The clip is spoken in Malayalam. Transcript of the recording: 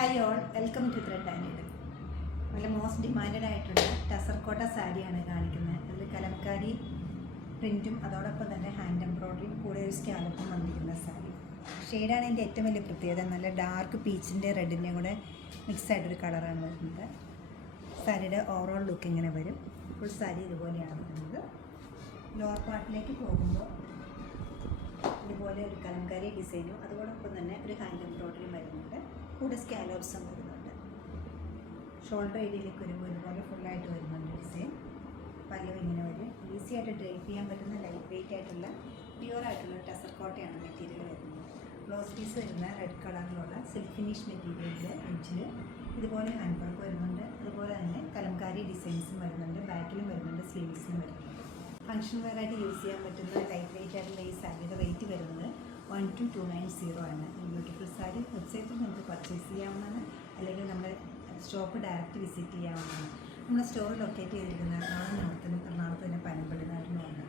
Hi all, welcome to thread and needle. നല്ല മോസ്റ്റ് ഡിമാൻഡഡ് ആയിട്ടുള്ള ടസർകോട്ട സാരിയാണ് കാണിക്കുന്നത്. അതിൽ കലംകാരി പ്രിൻറ്റും അതോടൊപ്പം തന്നെ ഹാൻഡ് എംബ്രോയ്ഡറിയും കൂടെ ഒരു സ്കാലപ്പും വന്നിരിക്കുന്ന സാരി. ഷെയ്ഡാണ് എൻ്റെ ഏറ്റവും വലിയ പ്രത്യേകത. നല്ല ഡാർക്ക് പീച്ചിൻ്റെ റെഡിൻ്റെ കൂടെ മിക്സ് ആയിട്ടൊരു കളറാണ് വരുന്നത്. സാരിയുടെ ഓവറോൾ ലുക്ക് ഇങ്ങനെ വരും. ഫുൾ സാരി ഇതുപോലെയാണ് വരുന്നത്. ലോവർ പാർട്ടിലേക്ക് പോകുമ്പോൾ ഇതുപോലെ ഒരു കലംകാരി ഡിസൈനും അതോടൊപ്പം തന്നെ ഒരു ഹാൻഡ് എംബ്രോയ്ഡറിയും വരുന്നുണ്ട്. കൂടെ സ്കാലോപ്സും വരുന്നുണ്ട്. ഷോൾഡർ ഏരിയയിലേക്ക് വരുമ്പോൾ ഇതുപോലെ ഫുള്ളായിട്ട് വരുന്നുണ്ട് ഡിസൈൻ. പല്ലു ഇങ്ങനെ വരും. ഈസി ആയിട്ട് ഡ്രൈപ്പ് ചെയ്യാൻ പറ്റുന്ന ലൈറ്റ് വെയിറ്റ് ആയിട്ടുള്ള പ്യുവർ ആയിട്ടുള്ള ടസർകോട്ടയാണ് മെറ്റീരിയൽ വരുന്നത്. ബ്ലൗസ് പീസ് വരുന്ന റെഡ് കളറിലുള്ള സിൽക്ക് ഫിനിഷ് മെറ്റീരിയലിൽ എഡ്ജിൽ ഇതുപോലെ ഹാൻഡ് വർക്ക് വരുന്നുണ്ട്. അതുപോലെ തന്നെ കലംകാരി ഡിസൈൻസും വരുന്നുണ്ട്. ബാക്കിലും വരുന്നുണ്ട്, സ്ലീവ്സിലും വരുന്നുണ്ട്. ഫംഗ്ഷൻ വെയറായിട്ട് യൂസ് ചെയ്യാൻ പറ്റുന്ന ലൈറ്റ് വെയിറ്റ് ആയിട്ടുള്ള ഈ സാരിയുടെ റേറ്റ് വരുന്നത് 1290 ആണ്. ഈ ബ്യൂട്ടിഫുൾ സാരി വെബ്സൈറ്റിൽ നമുക്ക് പർച്ചേസ് ചെയ്യാവുന്നതാണ്, അല്ലെങ്കിൽ നമ്മുടെ ഷോപ്പ് ഡയറക്റ്റ് വിസിറ്റ് ചെയ്യാവുന്നതാണ്. നമ്മുടെ സ്റ്റോർ ലൊക്കേറ്റ് ചെയ്തിരിക്കുന്ന എറണാകുളത്ത് തന്നെ പനമ്പള്ളി നാട്ടിലാണ്.